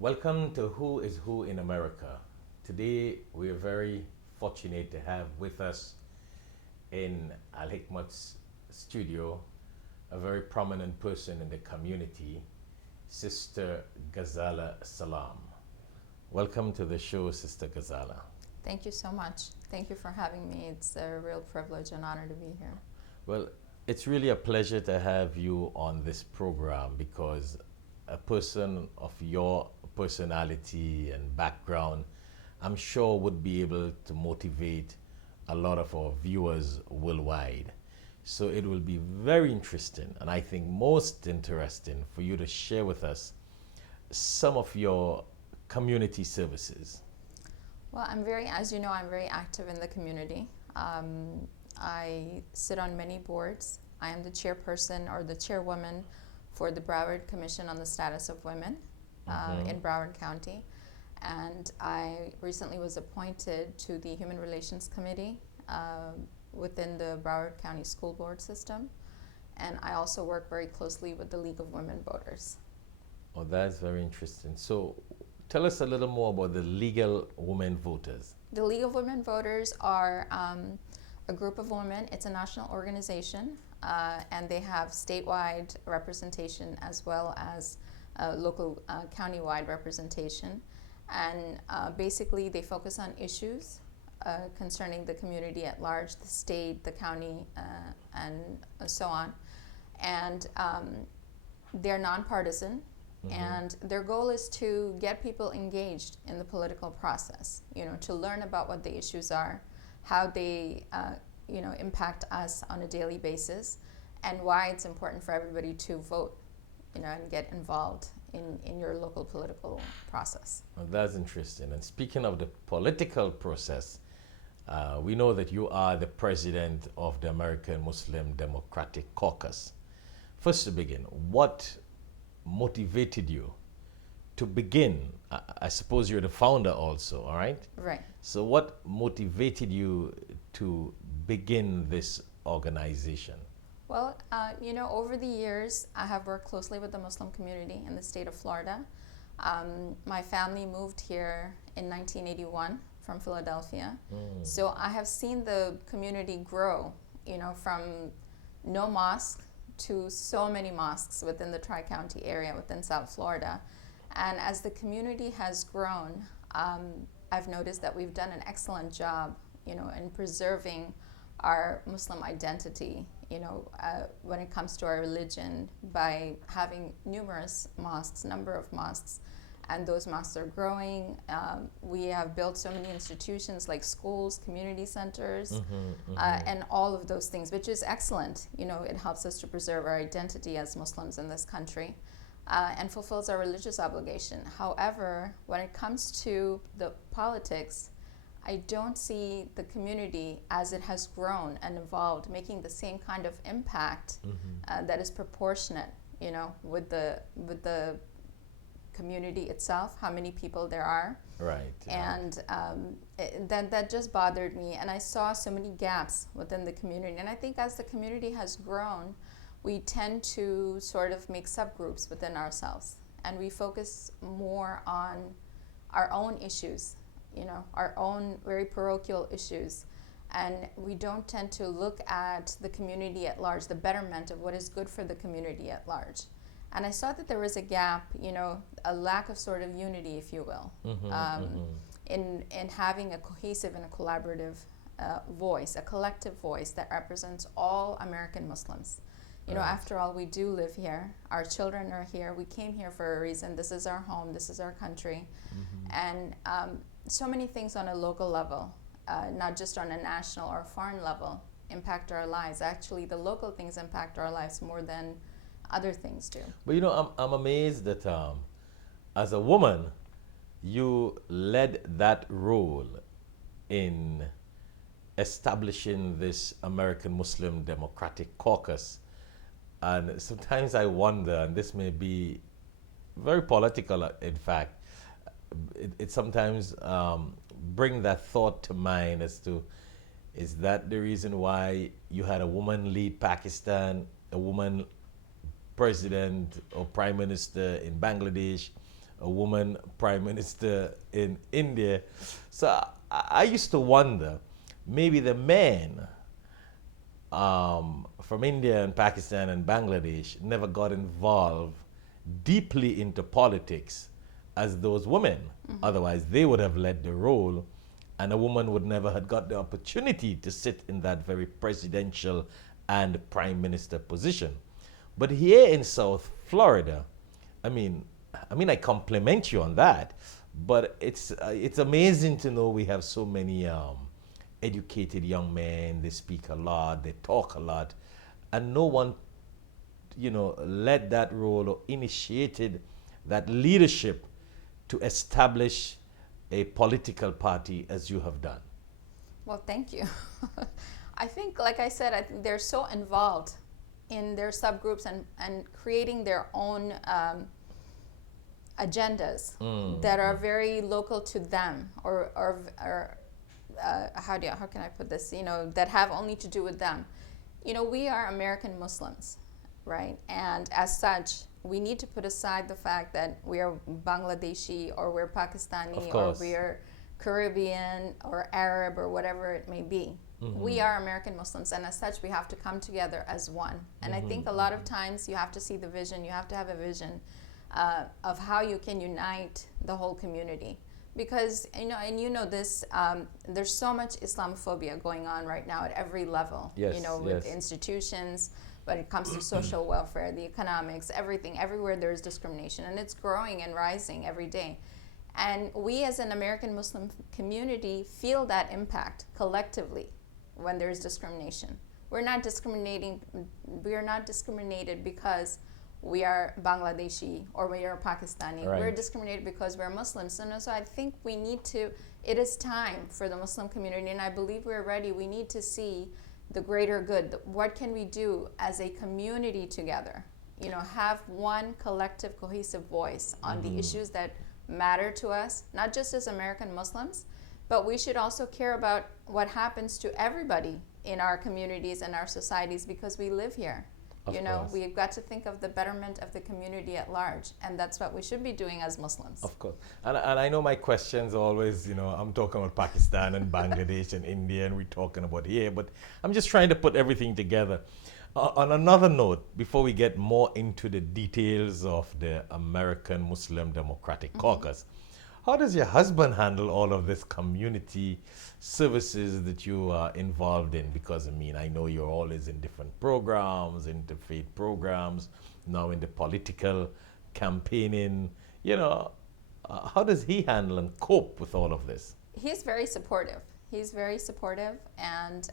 Welcome to Who is Who in America. Today we are very fortunate to have with us in Al-Hikmat's studio a very prominent person in the community, Sister Ghazala Salam. Welcome to the show, Sister Ghazala. Thank you so much. Thank you for having me. It's a real privilege and honor to be here. Well, it's really a pleasure to have you on this program because a person of your personality and background, I'm sure would be able to motivate a lot of our viewers worldwide. So it will be very interesting and I think most interesting for you to share with us some of your community services. Well, as you know, I'm very active in the community. I sit on many boards. I am the chairperson or the chairwoman for the Broward Commission on the Status of Women in Broward County. And I recently was appointed to the Human Relations Committee within the Broward County School Board system. And I also work very closely with the League of Women Voters. Oh, that's very interesting. So tell us a little more about the Legal Women Voters. The League of Women Voters are a group of women. It's a national organization, and they have statewide representation as well as local county-wide representation. And basically, they focus on issues concerning the community at large, the state, the county, and so on. And they're nonpartisan. And their goal is to get people engaged in the political process, to learn about what the issues are, how they, impact us on a daily basis, and why it's important for everybody to vote, and get involved in your local political process. Well, that's interesting. And speaking of the political process, we know that you are the president of the American Muslim Democratic Caucus. First to begin, what motivated you to begin? I suppose you're the founder also, all right? Right. So what motivated you to begin this organization? Well, over the years, I have worked closely with the Muslim community in the state of Florida. My family moved here in 1981 from Philadelphia. So I have seen the community grow, from no mosque to so many mosques within the Tri-County area within South Florida. And as the community has grown, I've noticed that we've done an excellent job, in preserving our Muslim identity, when it comes to our religion by having numerous mosques, number of mosques, and those mosques are growing. We have built so many institutions like schools, community centers, and all of those things, which is excellent. It helps us to preserve our identity as Muslims in this country and fulfills our religious obligation. However, when it comes to the politics, I don't see the community as it has grown and evolved making the same kind of impact that is proportionate, with the community itself, how many people there are. Right. And that just bothered me. And I saw so many gaps within the community. And I think as the community has grown, we tend to sort of make subgroups within ourselves. And we focus more on our own issues, our own very parochial issues. And we don't tend to look at the community at large, the betterment of what is good for the community at large. And I saw that there was a gap, a lack of sort of unity, if you will, in having a cohesive and a collaborative voice, a collective voice that represents all American Muslims. After all, we do live here. Our children are here. We came here for a reason. This is our home. This is our country. And so many things on a local level, not just on a national or foreign level, impact our lives. Actually, the local things impact our lives more than other things do. But I'm amazed that as a woman, you led that role in establishing this American Muslim Democratic Caucus. And sometimes I wonder, and this may be very political in fact, it sometimes bring that thought to mind as to, is that the reason why you had a woman lead Pakistan, a woman president or prime minister in Bangladesh, a woman prime minister in India. So I used to wonder, maybe the men from India and Pakistan and Bangladesh never got involved deeply into politics as those women. Otherwise, they would have led the role, and a woman would never have got the opportunity to sit in that very presidential and prime minister position. But here in South Florida, I mean, I compliment you on that, but it's amazing to know we have so many educated young men. They speak a lot, they talk a lot, and no one, led that role or initiated that leadership to establish a political party as you have done. Well, thank you. I think, like I said, they're so involved in their subgroups and creating their own agendas that are very local to them, or how can I put this? That have only to do with them. We are American Muslims, right? And as such, we need to put aside the fact that we are Bangladeshi or we're Pakistani or we're Caribbean or Arab or whatever it may be. We are American Muslims, and as such, we have to come together as one. And I think a lot of times you have to see the vision, you have to have a vision of how you can unite the whole community. Because, this, there's so much Islamophobia going on right now at every level, with institutions, when it comes to social welfare, the economics, everything, everywhere there's discrimination, and it's growing and rising every day. And we as an American Muslim community feel that impact collectively when there's discrimination. We're not discriminated because we are Bangladeshi or we are Pakistani. Right. We're discriminated because we're Muslims. And so I think it is time for the Muslim community, and I believe we're ready. We need to see the greater good. What can we do as a community together? Have one collective, cohesive voice on the issues that matter to us, not just as American Muslims, but we should also care about what happens to everybody in our communities and our societies, because we live here. We've got to think of the betterment of the community at large, and that's what we should be doing as Muslims. Of course. And I know my questions always, I'm talking about Pakistan and Bangladesh and India, and we're talking about here, but I'm just trying to put everything together. On another note, before we get more into the details of the American Muslim Democratic Caucus, how does your husband handle all of this community services that you are involved in? Because, I know you're always in different programs, interfaith programs, now in the political campaigning. How does he handle and cope with all of this? He's very supportive. And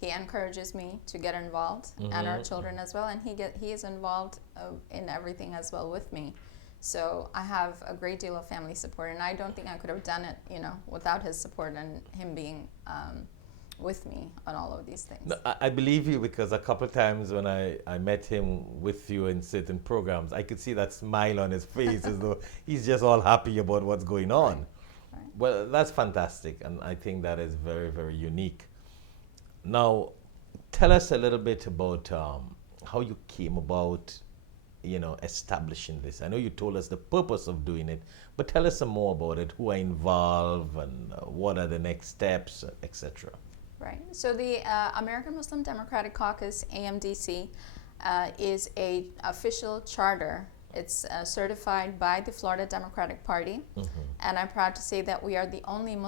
he encourages me to get involved, and our children as well. And he is involved in everything as well with me. So I have a great deal of family support, and I don't think I could have done it, without his support and him being with me on all of these things. No, I believe you, because a couple of times when I met him with you in certain programs, I could see that smile on his face as though he's just all happy about what's going on. Right. Well, that's fantastic, and I think that is very, very unique. Now, tell us a little bit about how you came about establishing this. I know you told us the purpose of doing it, but tell us some more about it. Who are involved, and what are the next steps, etc. Right. So the American Muslim Democratic Caucus, AMDC, is a official charter. It's certified by the Florida Democratic Party, and I'm proud to say that we are the only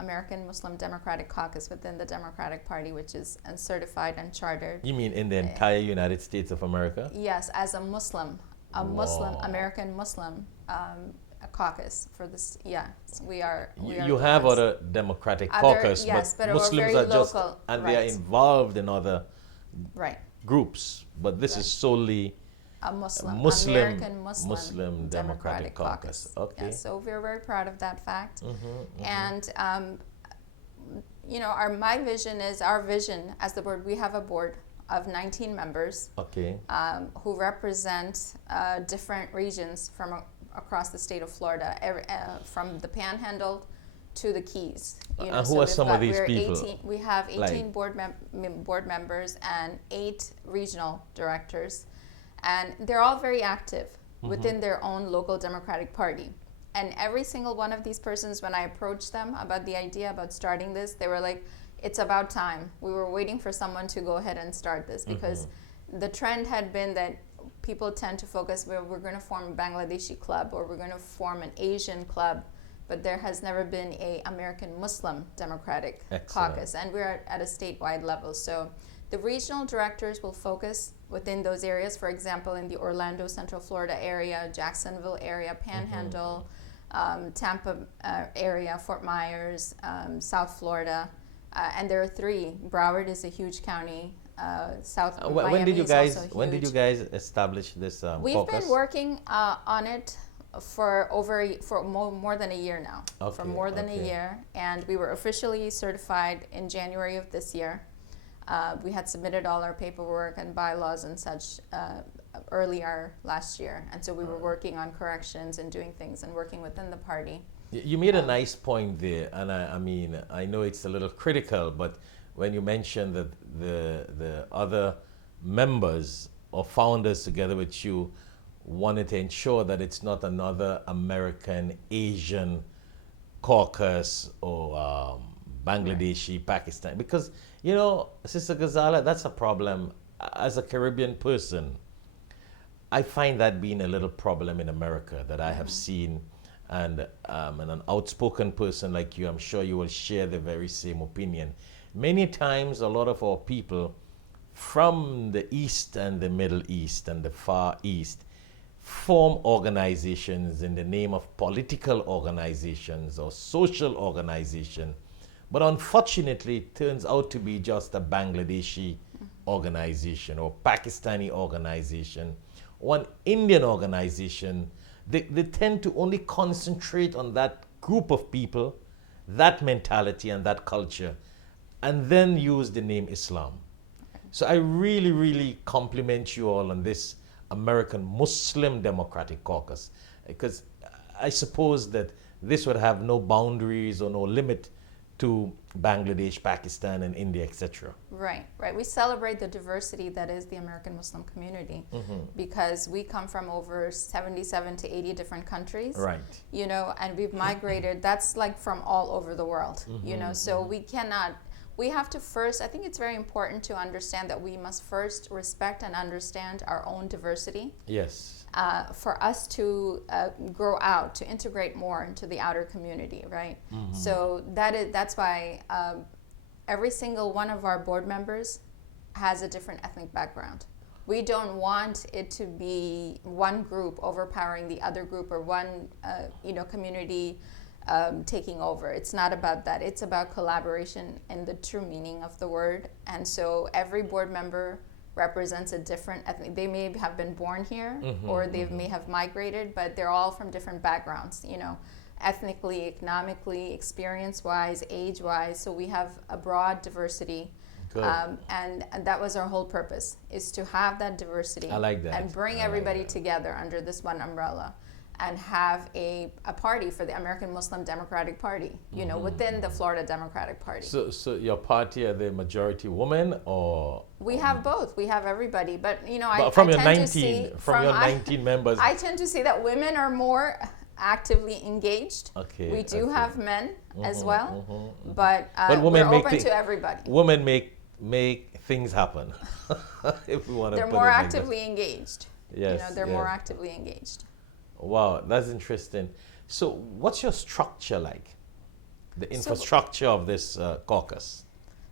American Muslim Democratic Caucus within the Democratic Party, which is certified and chartered. You mean in the entire United States of America? Yes, as a Muslim, American Muslim caucus for this. Yeah, we are. You have other Democratic caucus, yes, but Muslims are just local, and they are involved in other groups. But this is solely a American Muslim Democratic Caucus. Okay. Yeah, so we're very proud of that fact. And our vision as the board. We have a board of 19 members. Okay. Who represent different regions from across the state of Florida, from the Panhandle to the Keys. And who are some of these people? We have 18 board members and 8 regional directors. And they're all very active. within their own local Democratic Party. And every single one of these persons, when I approached them about the idea about starting this, they were like, it's about time. We were waiting for someone to go ahead and start this, because the trend had been that people tend to focus, well, we're going to form a Bangladeshi club, or we're going to form an Asian club, but there has never been a American Muslim Democratic Caucus, and we're at a statewide level. So the regional directors will focus within those areas. For example, in the Orlando, Central Florida area, Jacksonville area, Panhandle, Tampa area, Fort Myers, South Florida, and there are 3. Broward is a huge county. South Miami when did you is guys also when did huge. you guys establish this We've caucus? been working on it for more than a year now. For more than a year, and we were officially certified in January of this year. We had submitted all our paperwork and bylaws and such earlier last year, and so we were working on corrections and doing things and working within the party. You made a nice point there, and I mean, I know it's a little critical, but when you mentioned that the other members or founders together with you wanted to ensure that it's not another American Asian caucus or Bangladeshi, Pakistan, because, you know, Sister Ghazala, that's a problem. As a Caribbean person, I find that being a little problem in America that I have seen, and an outspoken person like you, I'm sure you will share the very same opinion. Many times, a lot of our people from the East and the Middle East and the Far East form organizations in the name of political organizations or social organization, but unfortunately it turns out to be just a Bangladeshi organization or Pakistani organization or an Indian organization. They tend to only concentrate on that group of people, that mentality and that culture, and then use the name Islam. So I really, really compliment you all on this American Muslim Democratic Caucus, because I suppose that this would have no boundaries or no limit to Bangladesh, Pakistan, and India, etc. Right. We celebrate the diversity that is the American Muslim community, because we come from over 77 to 80 different countries. Right. You know, and we've migrated. That's like from all over the world. You know, so we have to first, I think it's very important to understand that we must first respect and understand our own diversity. Yes. For us to grow out, to integrate more into the outer community, right? So that's why every single one of our board members has a different ethnic background. We don't want it to be one group overpowering the other group, or one community taking over. It's not about that. It's about collaboration in the true meaning of the word. And so every board member represents a different ethnic. They may have been born here, or they may have migrated, but they're all from different backgrounds, you know, ethnically, economically, experience-wise, age-wise. So we have a broad diversity. And that was our whole purpose, is to have that diversity. I like that. And bring everybody together under this one umbrella, and have a party for the American Muslim Democratic Party, you know, within the Florida Democratic Party. So your party, are the majority women, or? We have both. We have everybody. But, you know, I from your tend 19, to see... From your 19 members. I tend to see that women are more actively engaged. Okay. We do have men as well, but women we're open to everybody. Women make things happen, if we want to They're put more it like actively engaged. Yes. You know, they're more actively engaged. Wow, that's interesting. So what's your structure like? The infrastructure of this caucus?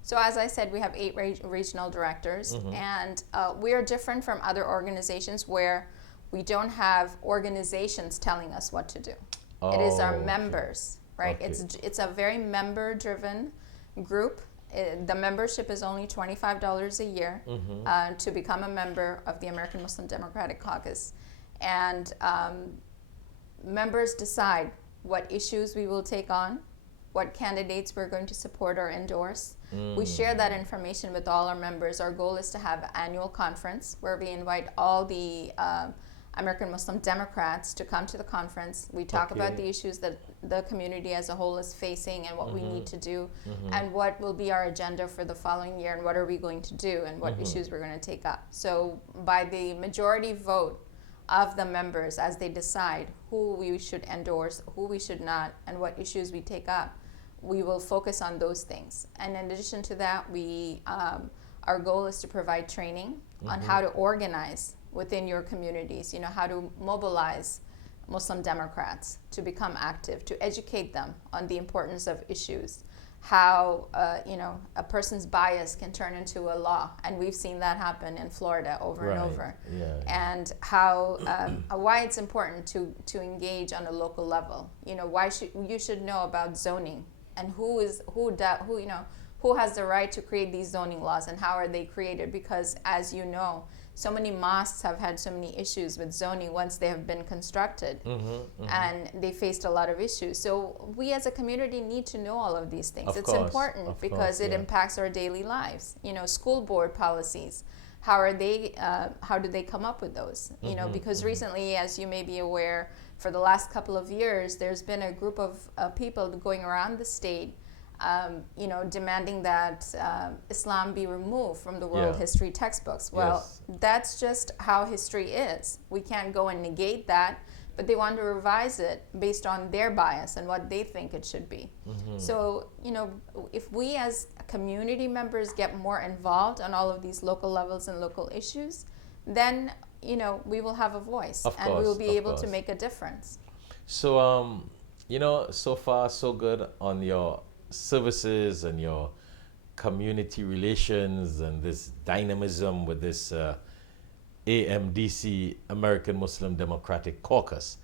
So as I said, we have 8 regional directors, and we are different from other organizations where we don't have organizations telling us what to do. It is our members, right? It's a very member-driven group. The membership is only $25 a year to become a member of the American Muslim Democratic Caucus. And members decide what issues we will take on, what candidates we're going to support or endorse. We share that information with all our members. Our goal is to have an annual conference where we invite all the American Muslim Democrats to come to the conference. We talk about the issues that the community as a whole is facing, and what we need to do, and what will be our agenda for the following year, and what are we going to do, and what issues we're going to take up. So by the majority vote of the members as they decide who we should endorse, who we should not, and what issues we take up. We will focus on those things. And in addition to that, our goal is to provide training on how to organize within your communities, how to mobilize Muslim Democrats to become active, to educate them on the importance of issues, how a person's bias can turn into a law, and we've seen that happen in Florida over and over. And how why it's important to engage on a local level. Why you should know about zoning and who has the right to create these zoning laws and how are they created, because as you know, so many mosques have had so many issues with zoning once they have been constructed, and they faced a lot of issues. So we as a community need to know all of these things. It's important because it impacts our daily lives. School board policies, how do they come up with those? Because recently, as you may be aware, for the last couple of years, there's been a group of people going around the state demanding that Islam be removed from the world history textbooks. Well, that's just how history is. We can't go and negate that, but they want to revise it based on their bias and what they think it should be. So, if we as community members get more involved on all of these local levels and local issues, then, we will have a voice and we will be able to make a difference. So, so far so good on your services and your community relations and this dynamism with this AMDC, American Muslim Democratic Caucus.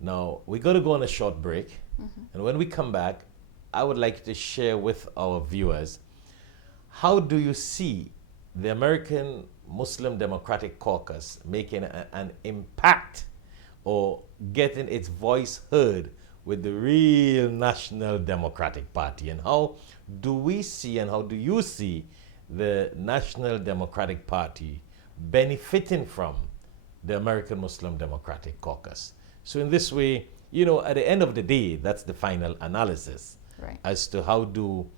Now, we're going to go on a short break. And when we come back, I would like to share with our viewers, how do you see the American Muslim Democratic Caucus making an impact or getting its voice heard with the real National Democratic Party? And how do we see and how do you see the National Democratic Party benefiting from the American Muslim Democratic Caucus? So in this way, at the end of the day, that's the final analysis as to how do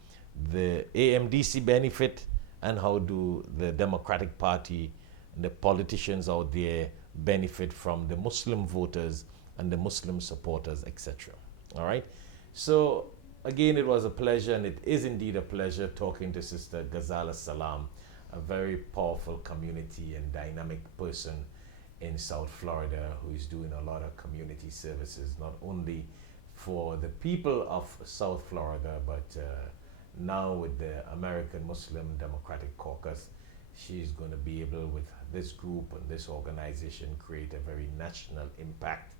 the AMDC benefit and how do the Democratic Party and the politicians out there benefit from the Muslim voters and the Muslim supporters, etc. All right. So again, it was a pleasure, and it is indeed a pleasure talking to Sister Ghazala Salam, a very powerful community and dynamic person in South Florida who is doing a lot of community services, not only for the people of South Florida, but now with the American Muslim Democratic Caucus, she's going to be able, with this group and this organization, create a very national impact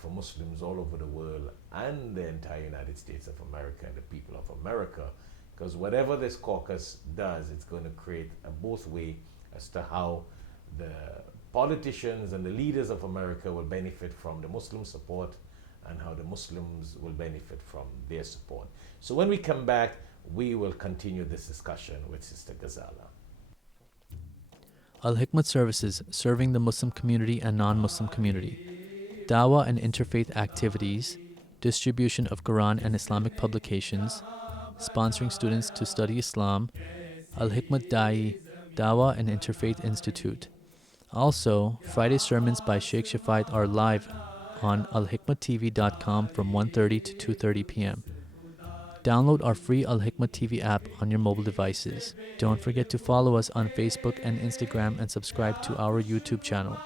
for Muslims all over the world and the entire United States of America and the people of America. Because whatever this caucus does, it's going to create a both way as to how the politicians and the leaders of America will benefit from the Muslim support and how the Muslims will benefit from their support. So when we come back, we will continue this discussion with Sister Ghazala. Al-Hikmat Services, serving the Muslim community and non-Muslim community. Dawah and interfaith activities, distribution of Quran and Islamic publications, sponsoring students to study Islam, Al-Hikmat Dawah and Interfaith Institute. Also, Friday sermons by Sheikh Shafayat are live on alhikmattv.com from 1:30 to 2:30 p.m. Download our free Al-Hikmat TV app on your mobile devices. Don't forget to follow us on Facebook and Instagram and subscribe to our YouTube channel.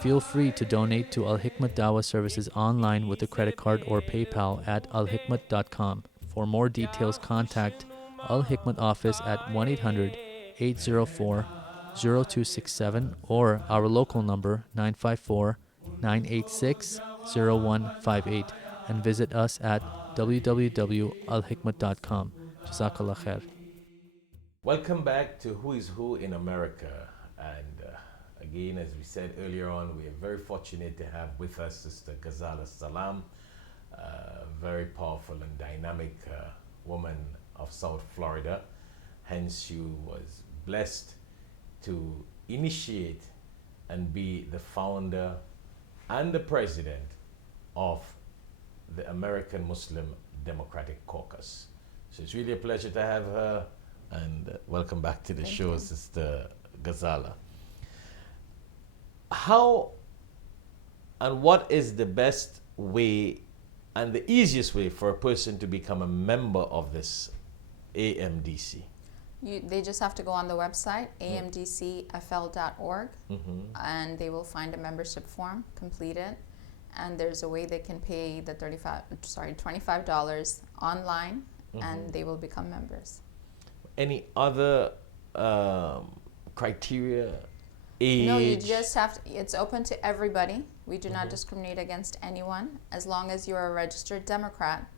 Feel free to donate to Al-Hikmat Dawah Services online with a credit card or PayPal at alhikmat.com. For more details, contact Al-Hikmat office at 1-800-804-0267 or our local number 954-986-0158 and visit us at www.alhikmat.com. Jazakallah khair. Welcome back to Who is Who in America. And again, as we said earlier on, we are very fortunate to have with us Sister Ghazala Salam, a very powerful and dynamic woman of South Florida. Hence, she was blessed to initiate and be the founder and the president of the American Muslim Democratic Caucus. So it's really a pleasure to have her, and welcome back to the show, Sister Ghazala. How And what is the best way and the easiest way for a person to become a member of this AMDC? They just have to go on the website, amdcfl.org, and they will find a membership form, complete it, and there's a way they can pay the $25 online, and they will become members. Any other criteria? Age? No, you just have to, it's open to everybody. We do not discriminate against anyone. As long as you're a registered Democrat,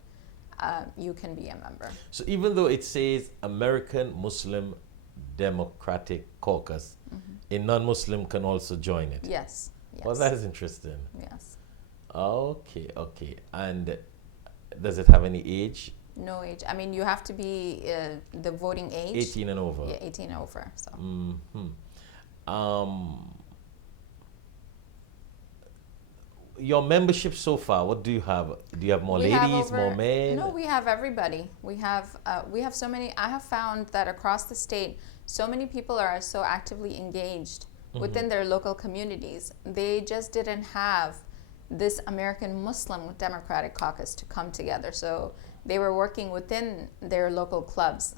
you can be a member. So even though it says American Muslim Democratic Caucus, a non-Muslim can also join it? Yes. Yes. Well, that is interesting. Yes. Okay, okay. And does it have any age? No age. I mean, you have to be the voting age. 18 and over. Yeah, 18 and over. So. Your membership so far, what do you have? Do you have more ladies, more men? No, we have everybody. We have so many. I have found that across the state, so many people are so actively engaged within their local communities. They just didn't have this American Muslim Democratic Caucus to come together. So they were working within their local clubs,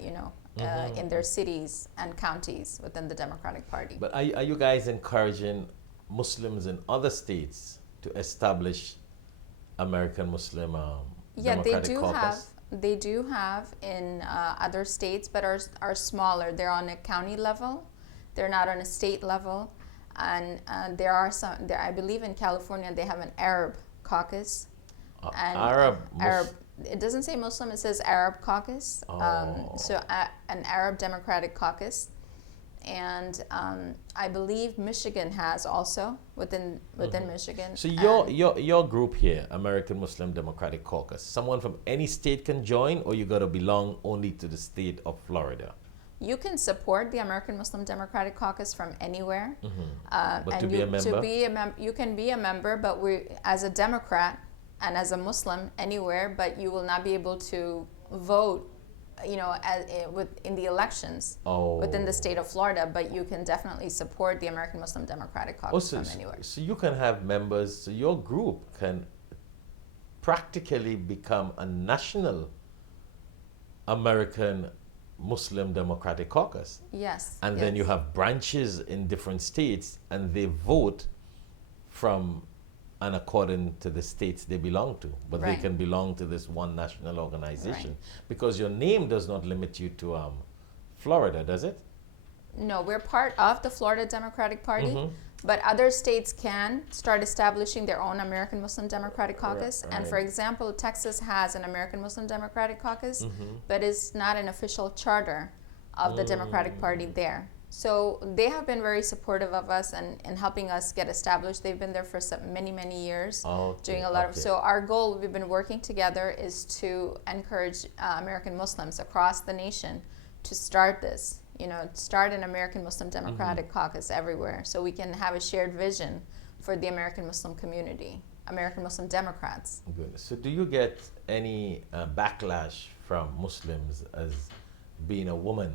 in their cities and counties within the Democratic Party. But are you guys encouraging Muslims in other states to establish American Muslim Democratic Caucus? They do have in other states, but are smaller. They're on a county level. They're not on a state level. And there are some, I believe in California, they have an Arab caucus. Arab. It doesn't say Muslim, it says Arab caucus. So an Arab Democratic Caucus. And I believe Michigan has also within Michigan. So your group here, American Muslim Democratic Caucus, someone from any state can join, or you got to belong only to the state of Florida? You can support the American Muslim Democratic Caucus from anywhere. But and to be a member? you can be a member, but as a Democrat and as a Muslim anywhere, but you will not be able to vote in the elections within the state of Florida, but you can definitely support the American Muslim Democratic Caucus from anywhere. So you can have members, so your group can practically become a national American Muslim Democratic Caucus. Yes. And then you have branches in different states, and they vote from and according to the states they belong to, but they can belong to this one national organization, because your name does not limit you to Florida, does it? No, we're part of the Florida Democratic Party, but other states can start establishing their own American Muslim Democratic Caucus. And for example, Texas has an American Muslim Democratic Caucus, but it's not an official charter of the Democratic Party there. So they have been very supportive of us and helping us get established. They've been there for many, many years, doing a lot of. So our goal, we've been working together, is to encourage American Muslims across the nation to start this. Start an American Muslim Democratic Caucus everywhere, so we can have a shared vision for the American Muslim community, American Muslim Democrats. Good. So do you get any backlash from Muslims as being a woman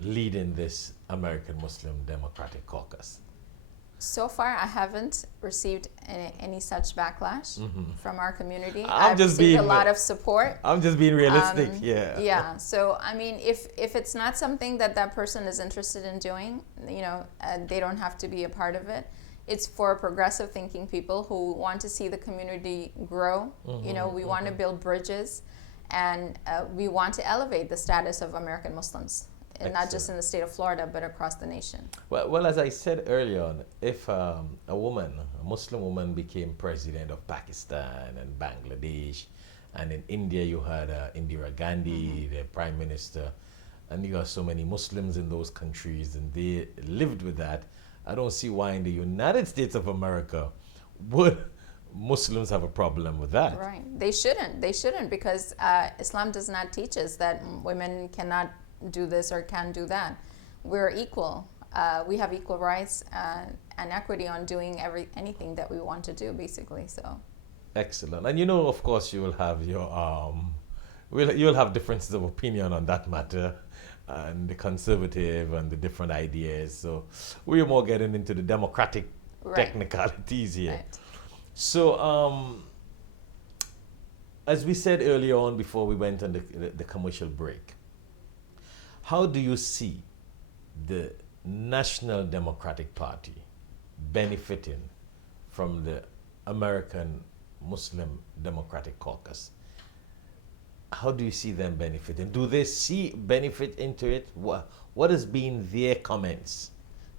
leading this American Muslim Democratic Caucus? So far, I haven't received any such backlash from our community. I've received a lot of support. I'm just being realistic, Yeah. So, I mean, if it's not something that person is interested in doing, they don't have to be a part of it. It's for progressive thinking people who want to see the community grow. We want to build bridges, and we want to elevate the status of American Muslims. And not just in the state of Florida, but across the nation. Well, as I said earlier on, if a Muslim woman became president of Pakistan and Bangladesh, and in India you had Indira Gandhi, the prime minister, and you have so many Muslims in those countries, and they lived with that, I don't see why in the United States of America would Muslims have a problem with that. Right. They shouldn't, because Islam does not teach us that women cannot do this or can do that. We're equal. We have equal rights and equity on doing anything that we want to do, basically. So excellent. And of course, you will have your you'll have differences of opinion on that matter, and the conservative and the different ideas. So we're more getting into the democratic Right. technicalities here. Right. So, as we said earlier on before we went on the commercial break, how do you see the National Democratic Party benefiting from the American Muslim Democratic Caucus? How do you see them benefiting? Do they see benefit into it? What has been their comments?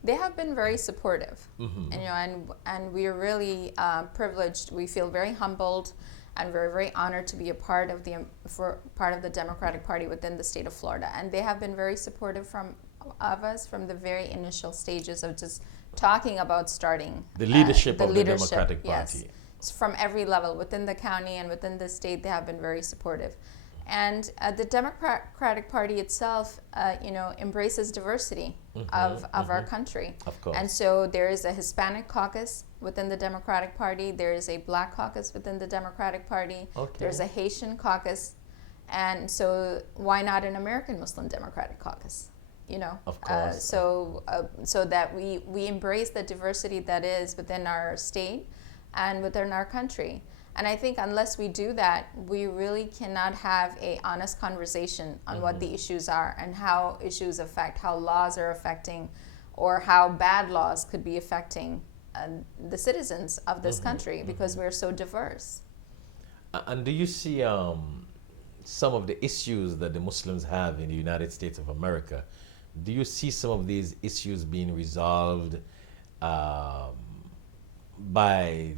They have been very supportive, and we are really privileged. We feel very humbled, and we're very honored to be a part of the Democratic Party within the state of Florida. And they have been very supportive of us from the very initial stages of just talking about starting the leadership of the Democratic Party. Yes, so from every level within the county and within the state, they have been very supportive. And the Democratic Party itself, embraces diversity of our country. Of course. And so there is a Hispanic caucus within the Democratic Party. There is a Black caucus within the Democratic Party. Okay. There's a Haitian caucus. And so why not an American Muslim Democratic Caucus? Of course. So that we embrace the diversity that is within our state and within our country. And I think unless we do that, we really cannot have a honest conversation on what the issues are and how issues affect, how laws are affecting, or how bad laws could be affecting the citizens of this country, because we're so diverse. And do you see some of the issues that the Muslims have in the United States of America? Do you see some of these issues being resolved by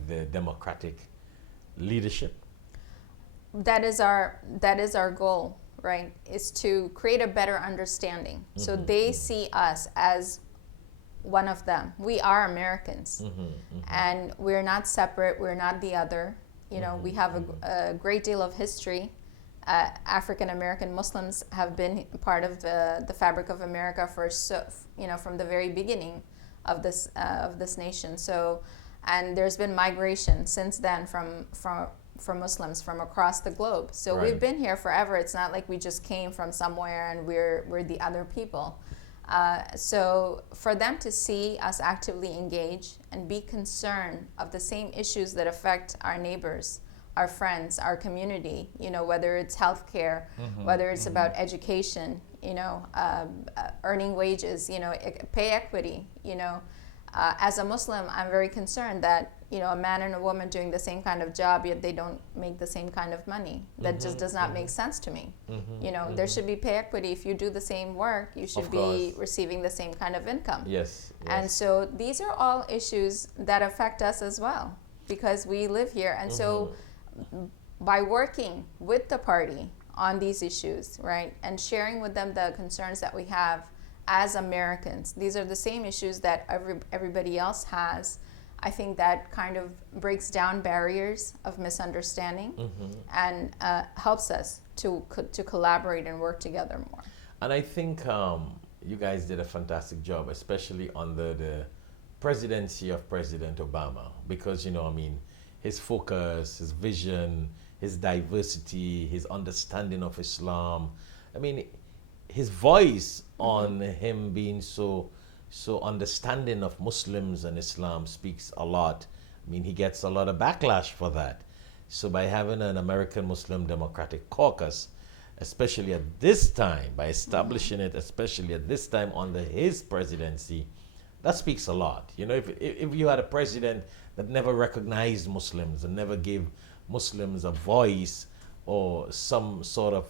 the Democratic leadership? That is our goal, right? Is to create a better understanding. So they see us as one of them. We are Americans, and we're not separate. We're not the other. We have a great deal of history. African American Muslims have been part of the fabric of America from the very beginning of this nation. So, and there's been migration since then from Muslims from across the globe. So we've been here forever. It's not like we just came from somewhere and we're the other people. So for them to see us actively engage and be concerned of the same issues that affect our neighbors, our friends, our community, whether it's healthcare, whether it's about education, earning wages, pay equity, as a Muslim, I'm very concerned that, a man and a woman doing the same kind of job, yet they don't make the same kind of money. That just does not make sense to me. There should be pay equity. If you do the same work, you should be receiving the same kind of income. Yes. And so these are all issues that affect us as well, because we live here. And so by working with the party on these issues, right, and sharing with them the concerns that we have as Americans, these are the same issues that everybody else has. I think that kind of breaks down barriers of misunderstanding and helps us to collaborate and work together more. And I think you guys did a fantastic job, especially under the presidency of President Obama, because, his focus, his vision, his diversity, his understanding of Islam. His voice on him being so understanding of Muslims and Islam speaks a lot. He gets a lot of backlash for that. So by having an American Muslim Democratic Caucus, especially at this time, by establishing it, especially at this time under his presidency, that speaks a lot. If you had a president that never recognized Muslims and never gave Muslims a voice or some sort of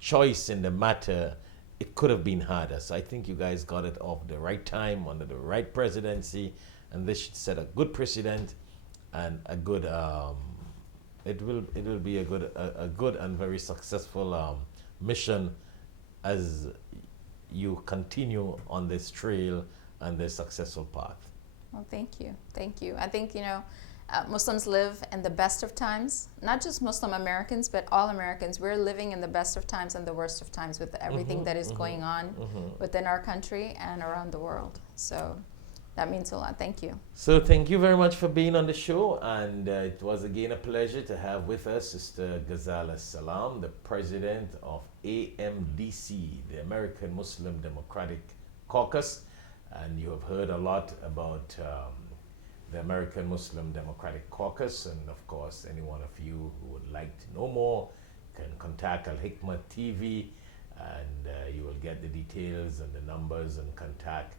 choice in the matter, it could have been harder. So I think you guys got it off the right time, under the right presidency, and this should set a good precedent and a good. It will be a good and very successful mission as you continue on this trail and this successful path. Well, thank you. I think Muslims live in the best of times, not just Muslim Americans, but all Americans. We're living in the best of times and the worst of times with everything that is going on within our country and around the world. So that means a lot. Thank you. So thank you very much for being on the show. And it was again a pleasure to have with us Sister Ghazala Salam, the president of AMDC, the American Muslim Democratic Caucus. And you have heard a lot about the American Muslim Democratic Caucus. And of course, any one of you who would like to know more can contact Al-Hikmat TV, and you will get the details and the numbers and contact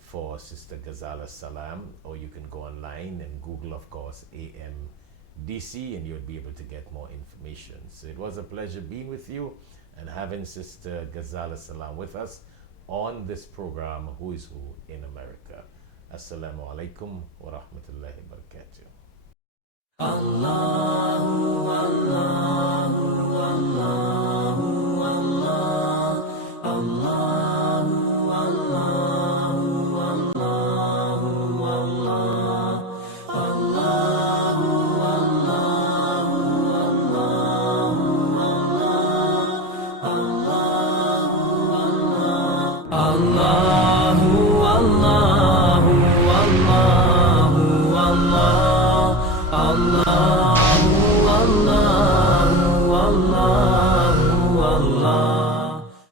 for Sister Ghazala Salam, or you can go online and Google, of course, AMDC, and you'll be able to get more information. So it was a pleasure being with you and having Sister Ghazala Salam with us on this program, Who is Who in America. Assalamu alaikum wa rahmatullahi wa barakatuh. Allahu, Allahu, Allahu, Allah, Allahu, Allahu, Allahu, Allah, Allahu, Allahu, Allahu, Allah, Allahu, Allahu, Allahu, Allah, Allah.